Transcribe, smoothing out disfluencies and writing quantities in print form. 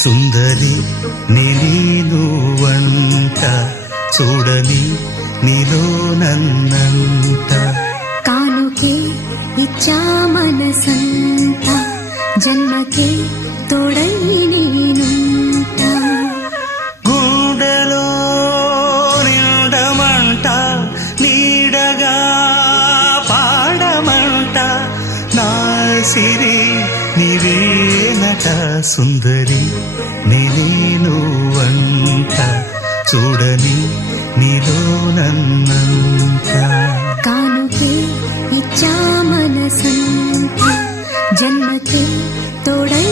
సుందరి నేను వంట చూడని నీలో నన్నంట కానుకే ఇచ్చా మనసంత జన్మకే తోడై నేనుంట గుండెలో నిండమంట నీడగా పాడమంట నా సిరి నీవేనట సుందరి నేను వంట చూడని నీలో నన్నంత కానుకే ఇచ్చా మనసంత జన్మకే తోడై